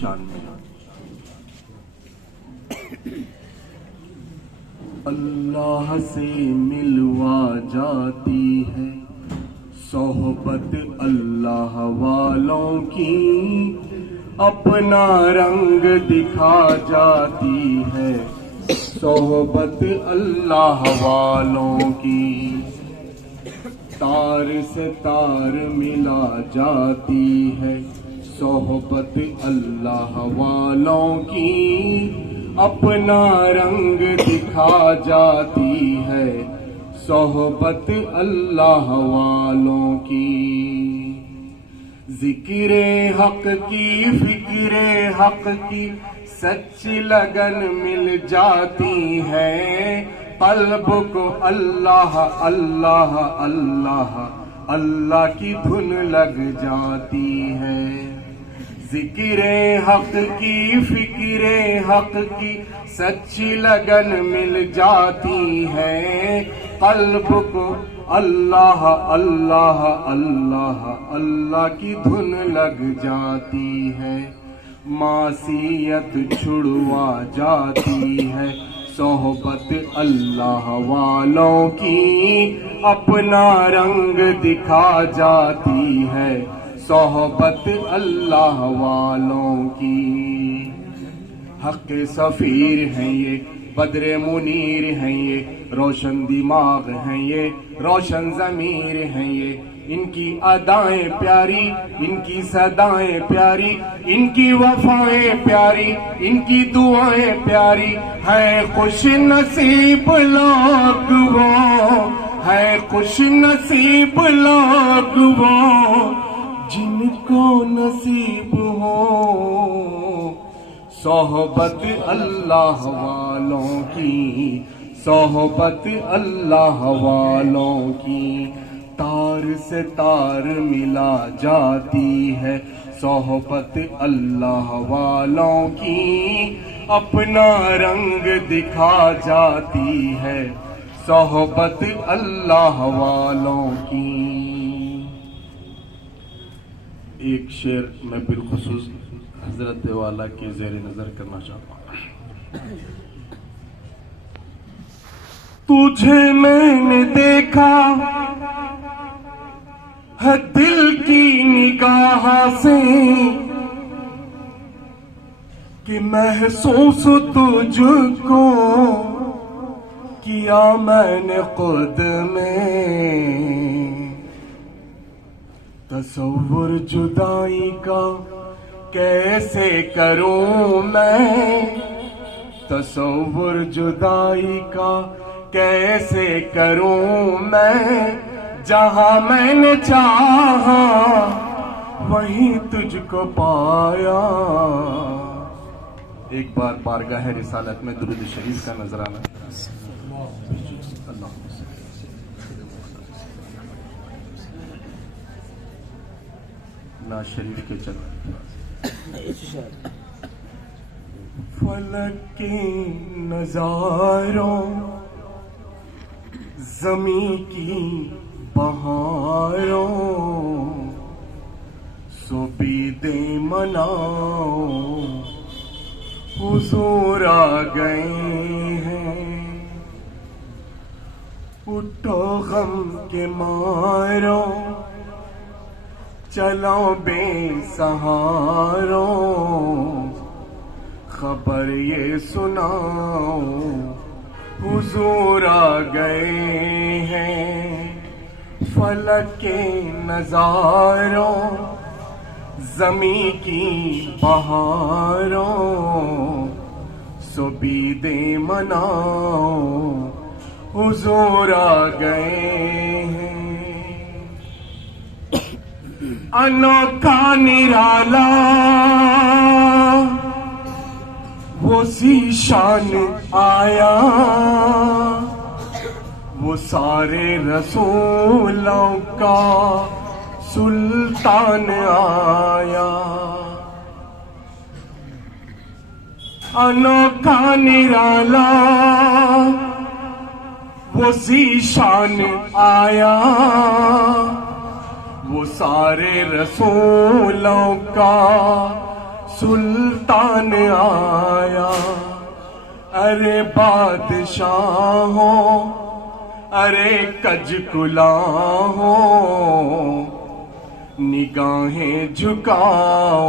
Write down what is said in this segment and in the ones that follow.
شان میں. اللہ سے ملوا جاتی ہے صحبت اللہ والوں کی، اپنا رنگ دکھا جاتی ہے صحبت اللہ والوں کی. تار سے تار ملا جاتی ہے صحبت اللہ والوں کی، اپنا رنگ دکھا جاتی ہے صحبت اللہ والوں کی. ذکر حق کی فکر حق کی سچی لگن مل جاتی ہے، قلب کو اللہ اللہ اللہ اللہ کی دھن لگ جاتی ہے. ذکر حق کی فکر حق کی سچی لگن مل جاتی ہے، قلب کو اللہ اللہ اللہ اللہ کی دھن لگ جاتی ہے. معصیت چھڑوا جاتی ہے صحبت اللہ والوں کی، اپنا رنگ دکھا جاتی ہے صحبت اللہ والوں کی. حق سفیر ہیں یہ، بدر منیر ہیں یہ، روشن دماغ ہیں یہ، روشن ضمیر ہیں یہ. ان کی ادائیں پیاری، ان کی صدائیں پیاری، ان کی وفائیں پیاری، ان کی دعائیں پیاری. ہے خوش نصیب لوگ وہ، ہے خوش نصیب لوگ وہ جن کو نصیب ہو صحبت اللہ والوں کی، صحبت اللہ والوں کی. تار سے تار ملا جاتی ہے صحبت اللہ والوں کی، اپنا رنگ دکھا جاتی ہے صحبت اللہ والوں کی. ایک شعر میں بالخصوص حضرت والا کے زیر نظر کرنا چاہتا ہوں. تجھے میں نے دیکھا ہے دل کی نگاہ سے، کہ محسوس تجھ کو کیا میں نے خود میں. تصور جدائی کا کیسے کروں میں، تصور جدائی کا کیسے کروں میں، جہاں میں نے چاہا وہیں تجھ کو پایا. ایک بار بارگاہ رسالت میں درود شریف کا نذرانہ. ناز شریف کے چل. فلک کے نظاروں، زمین کی بہاروں، سبیدیں مناؤ حضور آ گئے ہیں. اٹھو غم کے مارو، چلو بے سہاروں، خبر یہ سناؤ حضور آ گئے ہیں. فلک کے نظاروں، زمین کی بہاروں، سبیدیں مناؤ حضور آ گئے ہیں. انوکھا نرالا وہ ذیشان آیا، وہ سارے رسولوں کا سلطان آیا. انوکھا نرالا وہ ذیشان آیا، وہ سارے رسولوں کا سلطان آیا، ارے بادشاہوں، ارے کج کلاہوں، نگاہیں جھکاؤ،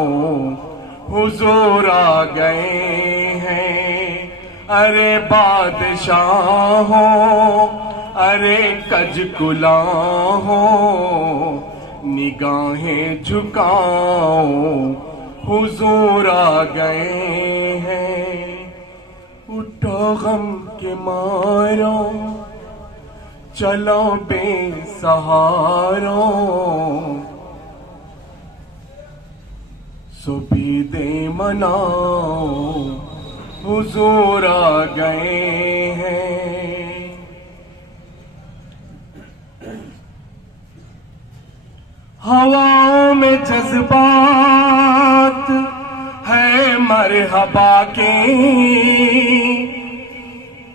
حضور آ گئے ہیں۔ ارے بادشاہوں، ارے کج کلاہوں، نگاہیں جھکاؤ، حضور آ گئے ہیں۔ اٹھو غم کے مارو، چلو بے سہاروں، سبید مناؤ، حضور آ گئے ہیں۔ ہواؤں میں جذبات ہے مرحبا کے،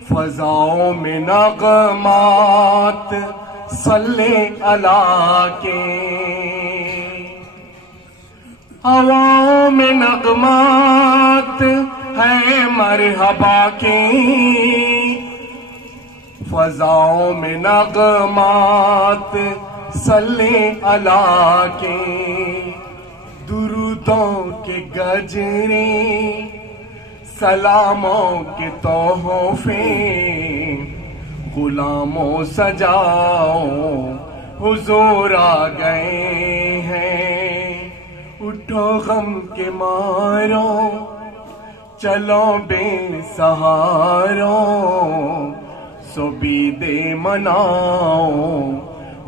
فضاؤں میں نغمات صلی اللہ کے۔ ہواؤں میں نغمات ہے مرحبا کے، فضاؤں میں نغمات صلی اللہ کے۔ درودوں کے گجرے، سلاموں کے تحفے، غلاموں سجاؤ، حضور آ گئے ہیں۔ اٹھو غم کے مارو، چلو بے سہاروں، سبید مناؤ،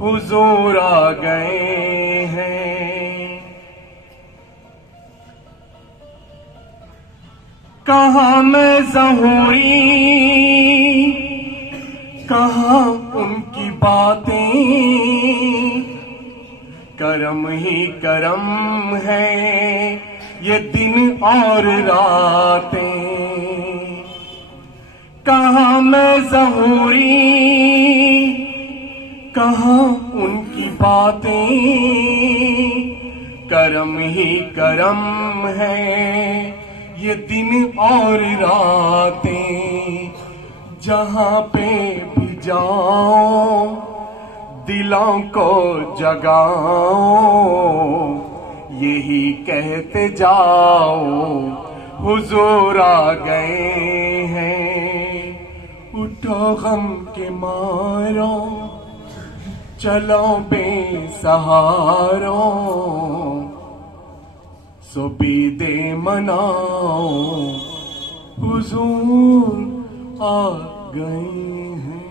حضور آ گئے ہیں۔ کہاں میں ظہوری، کہاں ان کی باتیں، کرم ہی کرم ہے یہ دن اور راتیں۔ کہاں میں ظہوری، کہاں ان کی باتیں، کرم ہی کرم ہے یہ دن اور راتیں۔ جہاں پہ بھی جاؤ، دلوں کو جگاؤ، یہی کہتے جاؤ، حضور آ گئے ہیں۔ اٹھو غم کے مارو، چلو بے سہاروں، سبید مناؤ، حضور آ گئے ہیں۔